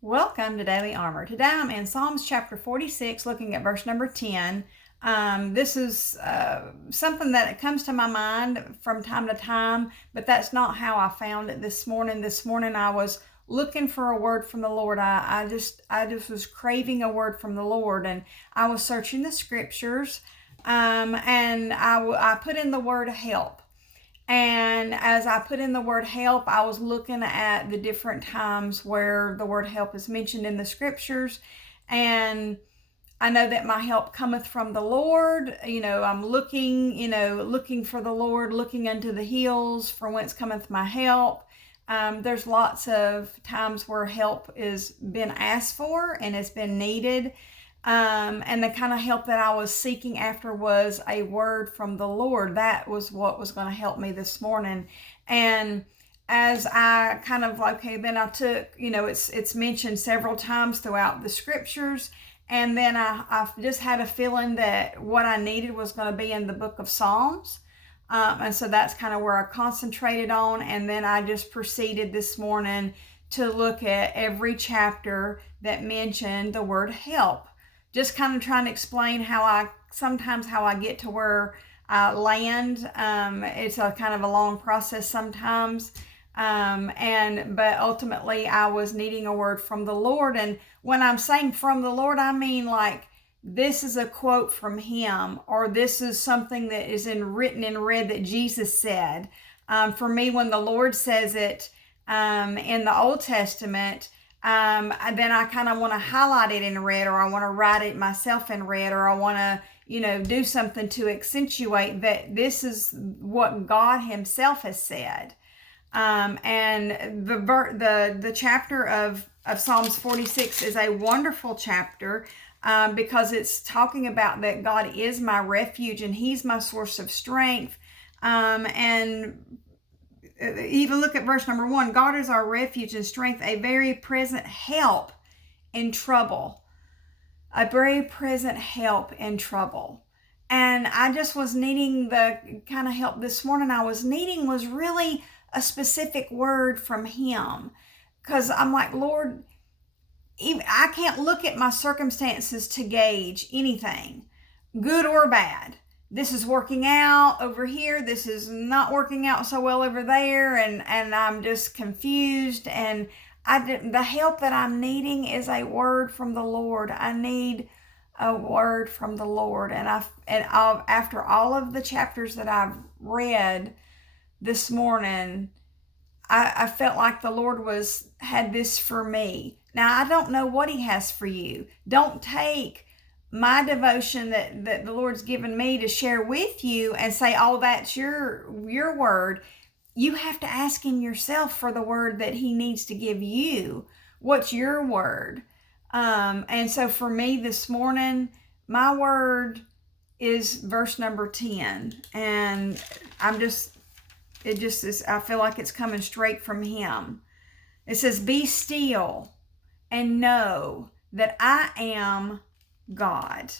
Welcome to Daily Armor. Today I'm in Psalms chapter 46, looking at verse number 10. This is something that comes to my mind from time to time, but that's not how I found it this morning. This morning I was looking for a word from the Lord. I just was craving a word from the Lord, and I was searching the scriptures, and I put in the word help. And as I put in the word help, I was looking at the different times where the word help is mentioned in the scriptures. And I know that my help cometh from the Lord. I'm looking for the Lord, looking unto the hills from whence cometh my help. There's lots of times where help is been asked for and it's been needed. And the kind of help that I was seeking after was a word from the Lord. That was what was going to help me this morning. And as I kind of, then I took, it's mentioned several times throughout the scriptures. And then I just had a feeling that what I needed was going to be in the book of Psalms. And so that's kind of where I concentrated on. And then I just proceeded this morning to look at every chapter that mentioned the word help. Just kind of trying to explain how I get to where I land. It's a kind of a long process sometimes. But ultimately I was needing a word from the Lord. And when I'm saying from the Lord, I mean like this is a quote from him, or this is something that is written in red that Jesus said. For me, when the Lord says it in the Old Testament, then I kind of want to highlight it in red, or I want to write it myself in red, or I want to, do something to accentuate that this is what God himself has said. And the chapter of Psalms 46 is a wonderful chapter, because it's talking about that God is my refuge and he's my source of strength. And even look at verse number 1. God is our refuge and strength, a very present help in trouble. A very present help in trouble. And I just was needing the kind of help this morning I was needing was really a specific word from him. Because I'm like, Lord, I can't look at my circumstances to gauge anything, good or bad. This is working out over here. This is not working out so well over there. And I'm just confused. And the help that I'm needing is a word from the Lord. I need a word from the Lord. And after all of the chapters that I've read this morning, I felt like the Lord had this for me. Now, I don't know what he has for you. Don't take my devotion that the Lord's given me to share with you and say, oh, that's your word. You have to ask him yourself for the word that he needs to give you. What's your word? And so for me this morning, my word is verse number 10. And I feel like it's coming straight from him. It says, be still and know that I am God.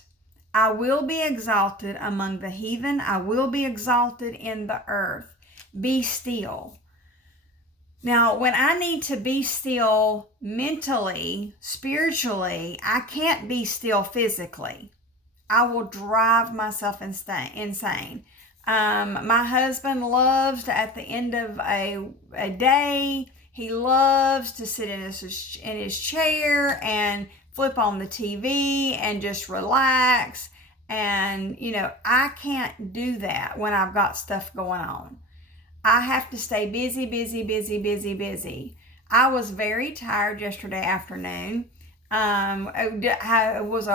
I will be exalted among the heathen. I will be exalted in the earth. Be still. Now, when I need to be still mentally, spiritually, I can't be still physically. I will drive myself insane. My husband loves at the end of a day, he loves to sit in his chair and flip on the TV and just relax. And, I can't do that when I've got stuff going on. I have to stay busy, busy, busy, busy, busy. I was very tired yesterday afternoon. It was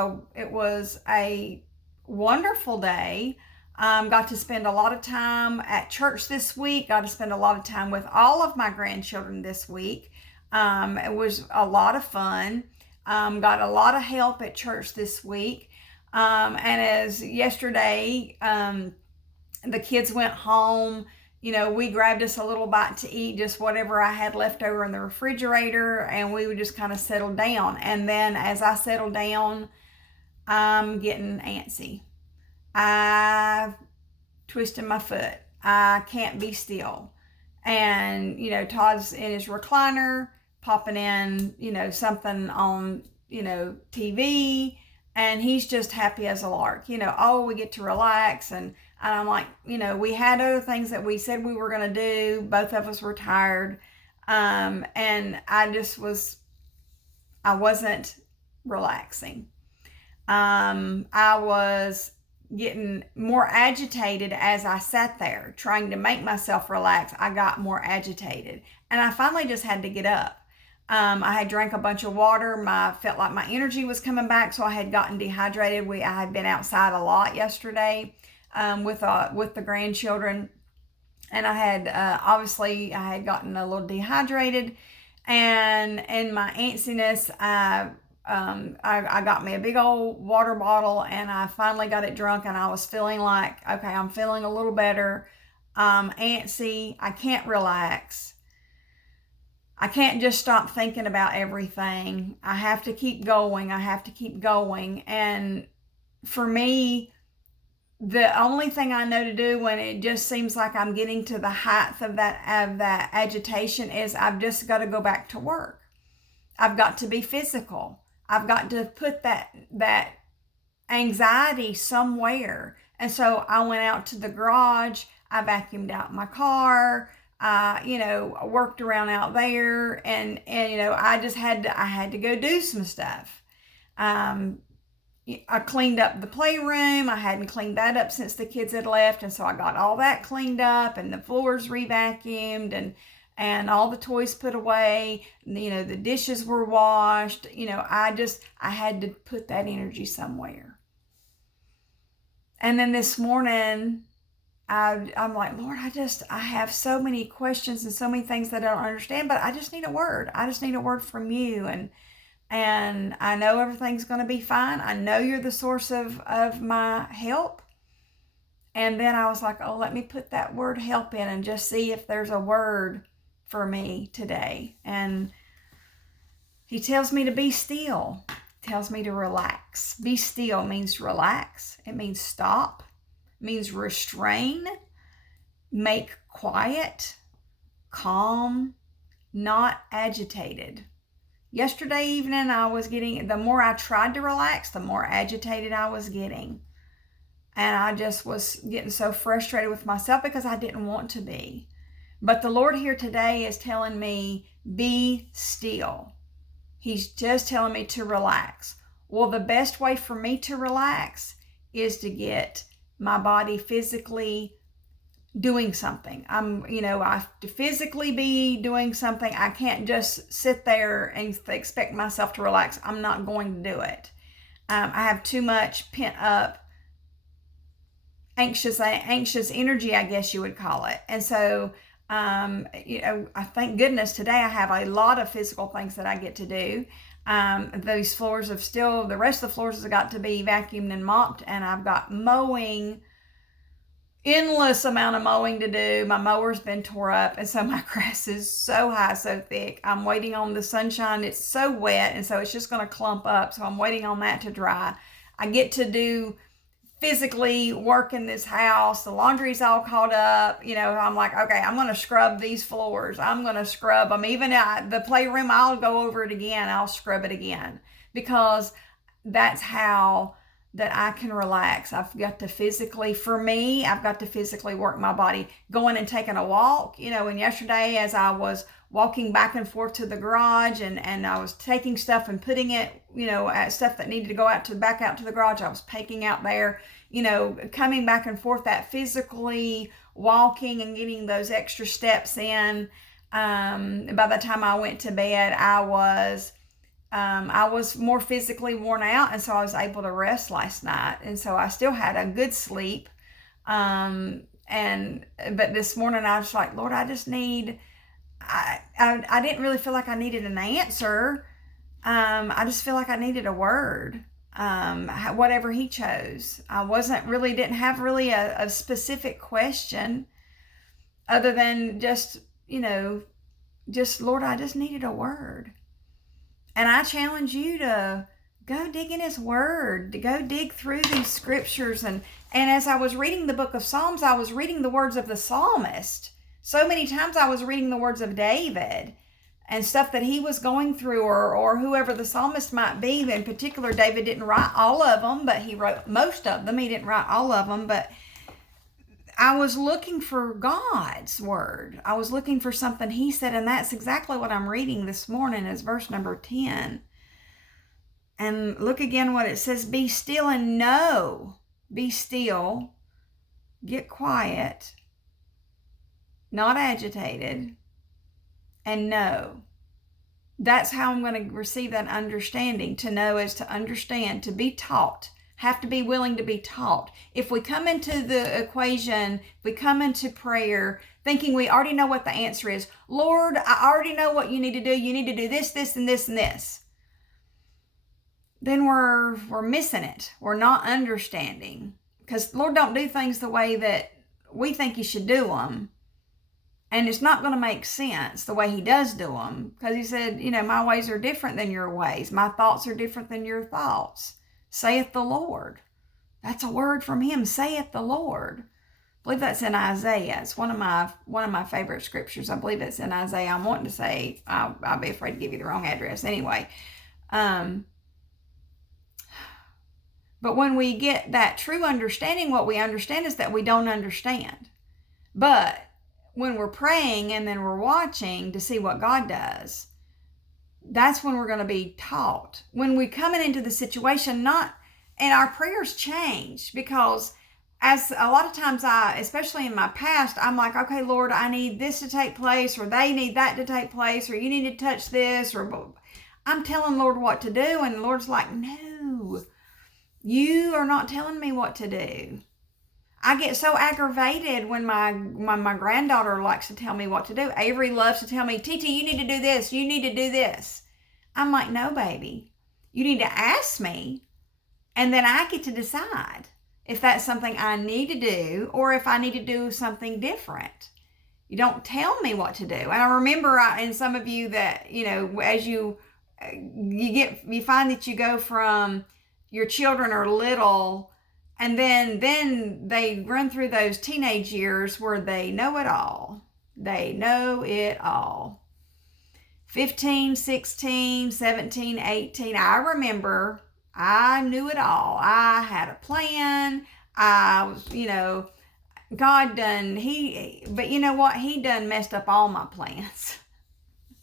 a wonderful day. Got to spend a lot of time at church this week. Got to spend a lot of time with all of my grandchildren this week. It was a lot of fun. Got a lot of help at church this week. And as yesterday, the kids went home, we grabbed us a little bite to eat, just whatever I had left over in the refrigerator, and we would just kind of settle down. And then as I settle down, I'm getting antsy. I twisted my foot. I can't be still. And, Todd's in his recliner popping in, something on, TV, and he's just happy as a lark. Oh, we get to relax. And I'm like, we had other things that we said we were going to do. Both of us were tired. And I wasn't relaxing. I was getting more agitated as I sat there trying to make myself relax. I got more agitated, and I finally just had to get up. I had drank a bunch of water. Felt like my energy was coming back, so I had gotten dehydrated. I had been outside a lot yesterday with the grandchildren, and I had obviously I had gotten a little dehydrated, and in my antsiness, I got me a big old water bottle, and I finally got it drunk, and I was feeling like, okay, I'm feeling a little better. Antsy. I can't relax. I can't just stop thinking about everything. I have to keep going. And for me, the only thing I know to do when it just seems like I'm getting to the height of that agitation is I've just got to go back to work. I've got to be physical. I've got to put that anxiety somewhere. And so I went out to the garage. I vacuumed out my car. Worked around out there, and I just had to go do some stuff. I cleaned up the playroom. I hadn't cleaned that up since the kids had left, and so I got all that cleaned up, and the floors re-vacuumed, and all the toys put away. The dishes were washed. I had to put that energy somewhere. And then this morning, I'm like, Lord, I have so many questions and so many things that I don't understand, but I just need a word. I just need a word from you. And I know everything's going to be fine. I know you're the source of my help. And then I was like, oh, let me put that word help in and just see if there's a word for me today. And he tells me to be still. Tells me to relax. Be still means relax. It means stop. It means restrain. Make quiet. Calm. Not agitated. Yesterday evening, the more I tried to relax, the more agitated I was getting. And I just was getting so frustrated with myself because I didn't want to be. But the Lord here today is telling me, be still. He's just telling me to relax. Well, the best way for me to relax is to get my body physically doing something. I have to physically be doing something. I can't just sit there and expect myself to relax. I'm not going to do it. I have too much pent up anxious energy, I guess you would call it. And so, I thank goodness today I have a lot of physical things that I get to do. Those floors the rest of the floors have got to be vacuumed and mopped, and I've got endless amount of mowing to do. My mower's been tore up, and so my grass is so high, so thick. I'm waiting on the sunshine. It's so wet, and so it's just going to clump up, so I'm waiting on that to dry. I get to do physically work in this house. The laundry's all caught up. I'm like, okay, I'm going to scrub these floors. I'm going to scrub them. Even the playroom, I'll go over it again. I'll scrub it again, because that's how that I can relax. I've got to physically work my body. Going and taking a walk, and yesterday as I was walking back and forth to the garage and I was taking stuff and putting it, stuff that needed to go back out to the garage, I was packing out there, coming back and forth, that physically walking and getting those extra steps in. By the time I went to bed, I was more physically worn out, and so I was able to rest last night, and so I still had a good sleep. But this morning I was like, Lord, I didn't really feel like I needed an answer. I just feel like I needed a word. Whatever he chose. I didn't have really a specific question other than just Lord, I just needed a word. And I challenge you to go dig in his word, to go dig through these scriptures. And as I was reading the book of Psalms, I was reading the words of the psalmist. So many times I was reading the words of David. and stuff that he was going through, or whoever the psalmist might be. In particular, David didn't write all of them, but he wrote most of them. He didn't write all of them, but I was looking for God's word. I was looking for something he said, and that's exactly what I'm reading this morning is verse number 10. And look again what it says, be still and know. Be still, get quiet, not agitated, and know. That's how I'm going to receive that understanding. To know is to understand, to be taught. Have to be willing to be taught. If we come into the equation, we come into prayer thinking we already know what the answer is. Lord, I already know what you need to do. You need to do this, this, and this, and this. Then we're missing it. We're not understanding. Because Lord don't do things the way that we think he should do them. And it's not going to make sense the way he does do them. Because he said, my ways are different than your ways. My thoughts are different than your thoughts. Saith the Lord. That's a word from him. Saith the Lord. I believe that's in Isaiah. It's one of my favorite scriptures. I believe it's in Isaiah. I'm wanting to say, I'll be afraid to give you the wrong address anyway. But when we get that true understanding, what we understand is that we don't understand. But when we're praying and then we're watching to see what God does, that's when we're going to be taught. When we're coming into the situation, and our prayers change, because as a lot of times especially in my past, I'm like, okay, Lord, I need this to take place, or they need that to take place, or you need to touch this, or I'm telling Lord what to do. And the Lord's like, no, you are not telling me what to do. I get so aggravated when my granddaughter likes to tell me what to do. Avery loves to tell me, Titi, you need to do this. You need to do this. I'm like, no, baby. You need to ask me, and then I get to decide if that's something I need to do or if I need to do something different. You don't tell me what to do. And I remember in some of you that, as you find that you go from your children are little, and then they run through those teenage years where they know it all. They know it all. 15, 16, 17, 18. I remember I knew it all. I had a plan. I was, God done, but you know what? He done messed up all my plans.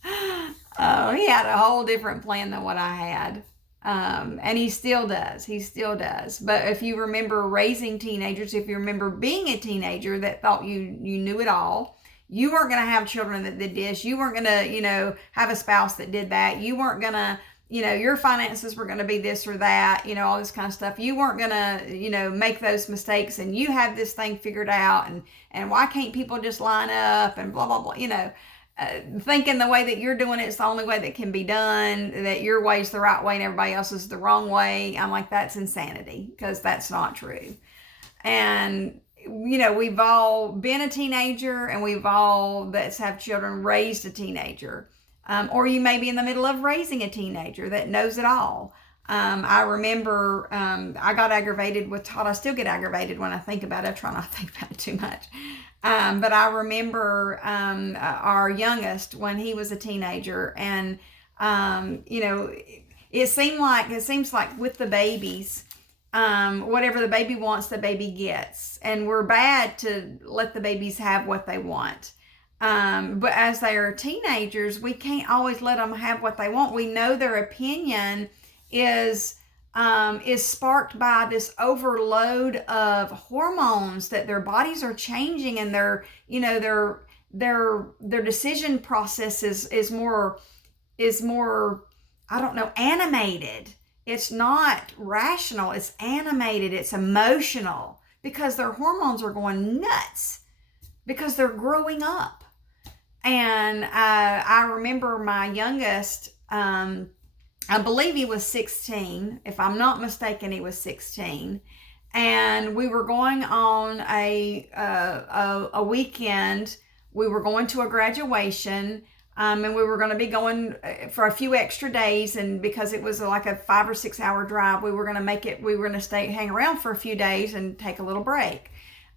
Oh, he had a whole different plan than what I had. And he still does. But if you remember raising teenagers, if you remember being a teenager that thought you knew it all, you weren't going to have children that did this. You weren't going to, have a spouse that did that. You weren't going to, your finances were going to be this or that, all this kind of stuff. You weren't going to, make those mistakes, and you have this thing figured out, and why can't people just line up and blah, blah, blah, thinking the way that you're doing it's the only way that can be done, that your way's the right way and everybody else is the wrong way. I'm like, that's insanity, because that's not true. And, we've all been a teenager, and we've all that's have children raised a teenager. Or you may be in the middle of raising a teenager that knows it all. I remember I got aggravated with Todd. I still get aggravated when I think about it. I try not to think about it too much. But I remember our youngest when he was a teenager, and it seems like with the babies, whatever the baby wants, the baby gets, and we're bad to let the babies have what they want. But as they are teenagers, we can't always let them have what they want. We know their opinion is sparked by this overload of hormones that their bodies are changing, and their decision process is more animated. It's not rational. It's animated. It's emotional, because their hormones are going nuts because they're growing up. And I remember my youngest, I believe he was 16. If I'm not mistaken, he was 16. And we were going on a weekend. We were going to a graduation, and we were going to be going for a few extra days. And because it was like a 5 or 6 hour drive, we were going to hang around for a few days and take a little break.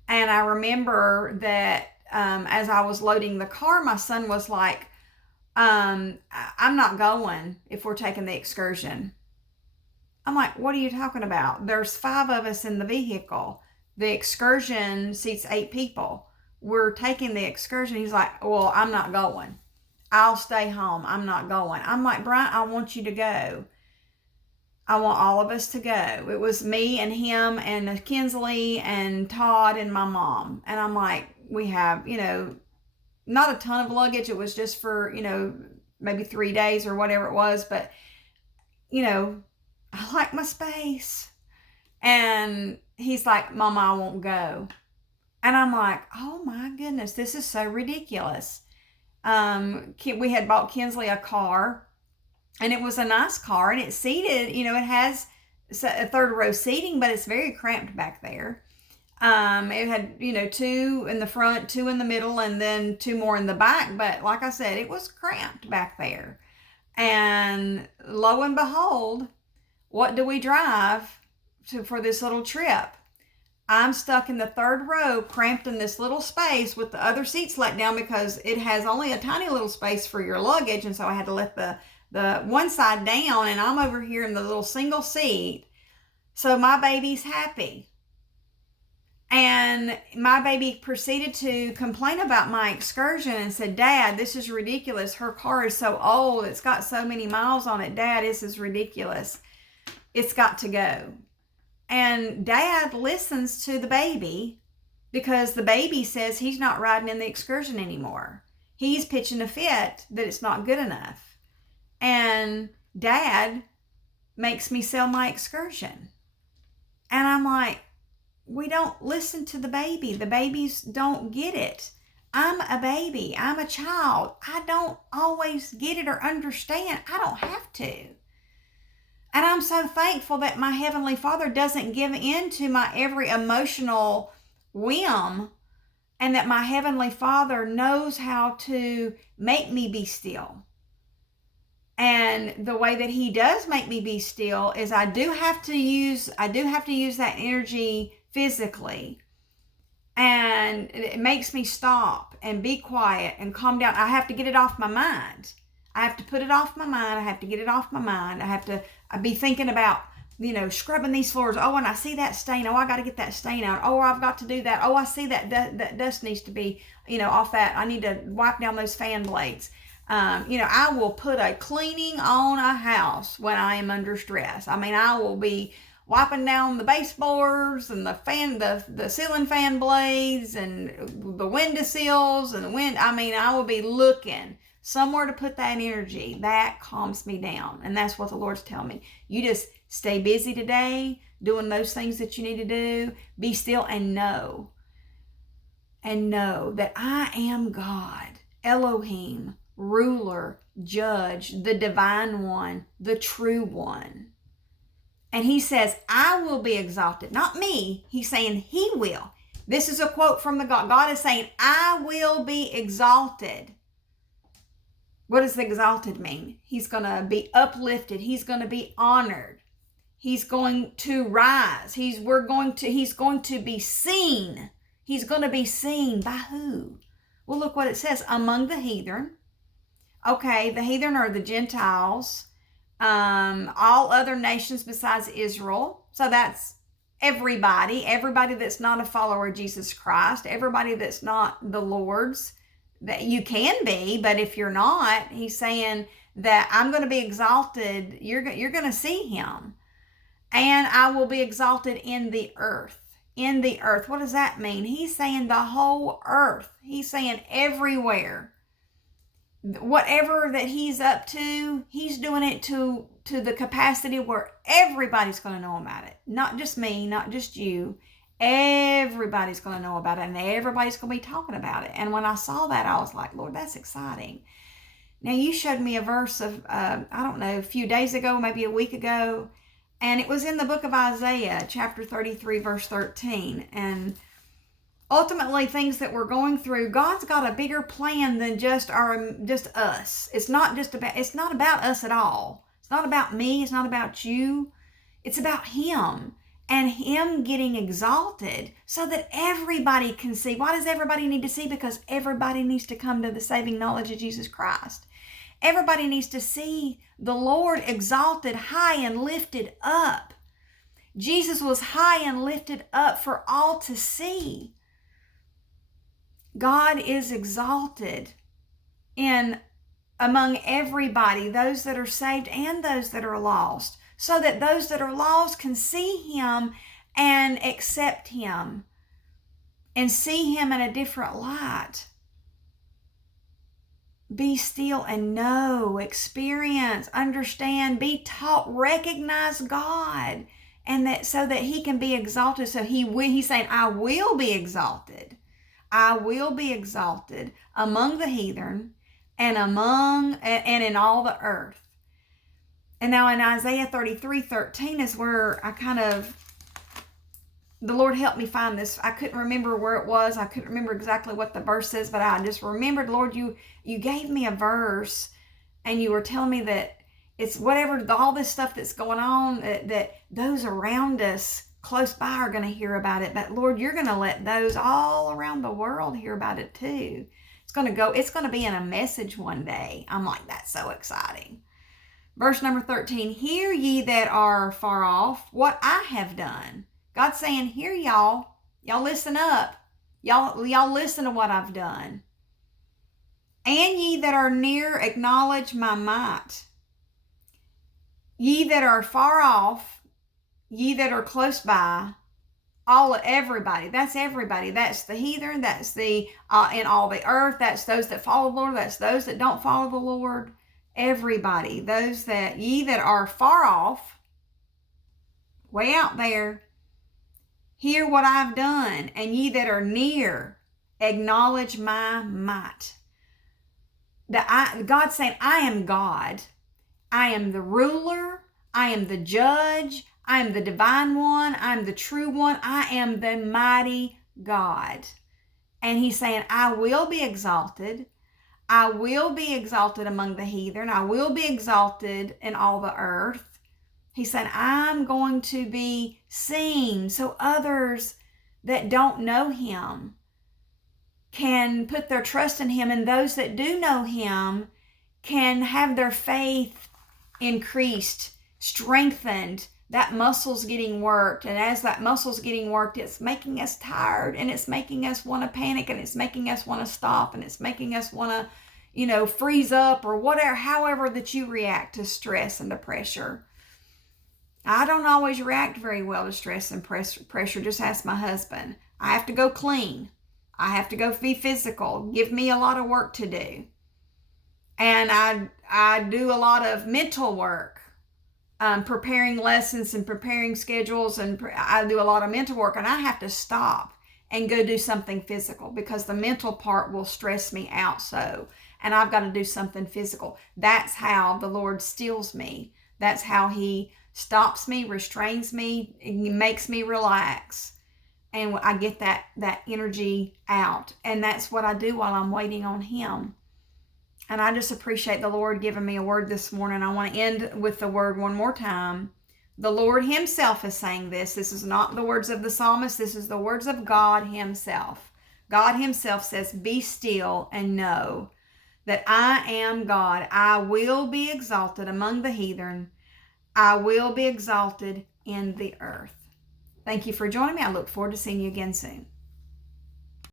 And I remember that as I was loading the car, my son was like, I'm not going if we're taking the excursion. I'm like, what are you talking about? There's 5 of us in the vehicle. The excursion seats 8 people. We're taking the excursion. He's like, well, I'm not going. I'll stay home. I'm not going. I'm like, Brian, I want you to go. I want all of us to go. It was me and him and Kinsley and Todd and my mom. And I'm like, we have, not a ton of luggage. It was just for, maybe 3 days or whatever it was. But, I like my space. And he's like, Mama, I won't go. And I'm like, oh my goodness, this is so ridiculous. We had bought Kinsley a car, and it was a nice car, and it's seated, it has a third row seating, but it's very cramped back there. It had, 2 in the front, 2 in the middle, and then 2 more in the back. But like I said, it was cramped back there. And lo and behold, what do we drive for this little trip? I'm stuck in the third row, cramped in this little space with the other seats let down because it has only a tiny little space for your luggage. And so I had to let the one side down, and I'm over here in the little single seat. So my baby's happy. And my baby proceeded to complain about my excursion and said, Dad, this is ridiculous. Her car is so old. It's got so many miles on it. Dad, this is ridiculous. It's got to go. And Dad listens to the baby because the baby says he's not riding in the excursion anymore. He's pitching a fit that it's not good enough. And Dad makes me sell my excursion. And I'm like, we don't listen to the baby. The babies don't get it. I'm a baby. I'm a child. I don't always get it or understand. I don't have to. And I'm so thankful that my Heavenly Father doesn't give in to my every emotional whim, and that my Heavenly Father knows how to make me be still. And the way that He does make me be still is I do have to use that energy physically. And it makes me stop and be quiet and calm down. I have to get it off my mind. I have to put it off my mind. I have to get it off my mind. I have to be thinking about, scrubbing these floors. Oh, and I see that stain. Oh, I got to get that stain out. Oh, I've got to do that. Oh, I see that dust needs to be, off that. I need to wipe down those fan blades. I will put a cleaning on a house when I am under stress. I will be wiping down the baseboards and the ceiling fan blades and the windowsills and the wind. I will be looking somewhere to put that energy. That calms me down. And that's what the Lord's telling me. You just stay busy today, doing those things that you need to do. Be still and know that I am God, Elohim, ruler, judge, the divine one, the true one. And He says, I will be exalted. Not me. He's saying He will. This is a quote from the God. God is saying, I will be exalted. What does exalted mean? He's going to be uplifted. He's going to be honored. He's going to rise. He's going to be seen. He's going to be seen by who? Well, look what it says. Among the heathen. Okay, the heathen are the Gentiles. All other nations besides Israel. So that's everybody that's not a follower of Jesus Christ, everybody that's not the Lord's. That you can be, but if you're not, He's saying that I'm going to be exalted. You're going to see Him. And I will be exalted in the earth. In the earth. What does that mean? He's saying the whole earth. He's saying everywhere. Whatever that He's up to, He's doing it to the capacity where everybody's going to know about it. Not just me, not just you. Everybody's going to know about it, and everybody's going to be talking about it. And when I saw that, I was like, Lord, that's exciting. Now, you showed me a verse of, a few days ago, maybe a week ago, and it was in the book of Isaiah, chapter 33, verse 13. And ultimately, things that we're going through, God's got a bigger plan than just us. It's not about us at all. It's not about me. It's not about you. It's about Him. And Him getting exalted so that everybody can see. Why does everybody need to see? Because everybody needs to come to the saving knowledge of Jesus Christ. Everybody needs to see the Lord exalted, high and lifted up. Jesus was high and lifted up for all to see. God is exalted in among everybody, those that are saved and those that are lost, so that those that are lost can see him and accept him and see him in a different light. Be still and know, experience, understand, be taught, recognize God, and that so that he can be exalted. So he's saying, I will be exalted. I will be exalted among the heathen and in all the earth. And now in Isaiah 33:13 is where the Lord helped me find this. I couldn't remember where it was. I couldn't remember exactly what the verse says, but I just remembered, Lord, you gave me a verse and you were telling me that it's whatever, all this stuff that's going on, that those around us close by are going to hear about it. But Lord, you're going to let those all around the world hear about it too. It's going to be in a message one day. I'm like, that's so exciting. Verse number 13, hear ye that are far off what I have done. God's saying, here y'all listen up. Y'all listen to what I've done. And ye that are near, acknowledge my might. Ye that are far off, ye that are close by, everybody. That's everybody. That's the heathen. That's the in all the earth. That's those that follow the Lord. That's those that don't follow the Lord. Everybody. Those that ye that are far off, way out there, hear what I've done, and ye that are near, acknowledge my might. God's saying, I am God. I am the ruler. I am the judge. I am the divine one. I am the true one. I am the mighty God. And he's saying, I will be exalted. I will be exalted among the heathen. I will be exalted in all the earth. He said, I'm going to be seen so others that don't know him can put their trust in him, and those that do know him can have their faith increased, strengthened. That muscle's getting worked, and as that muscle's getting worked, it's making us tired, and it's making us want to panic, and it's making us want to stop, and it's making us want to, freeze up or whatever, however that you react to stress and to pressure. I don't always react very well to stress and pressure. Just ask my husband. I have to go clean. I have to go be physical. Give me a lot of work to do. And I do a lot of mental work, preparing lessons and preparing schedules. And I do a lot of mental work. And I have to stop and go do something physical because the mental part will stress me out so. And I've got to do something physical. That's how the Lord steals me. That's how he stops me, restrains me, makes me relax. And I get that energy out. And that's what I do while I'm waiting on him. And I just appreciate the Lord giving me a word this morning. I want to end with the word one more time. The Lord himself is saying this. This is not the words of the psalmist. This is the words of God himself. God himself says, be still and know that I am God. I will be exalted among the heathen. I will be exalted in the earth. Thank you for joining me. I look forward to seeing you again soon.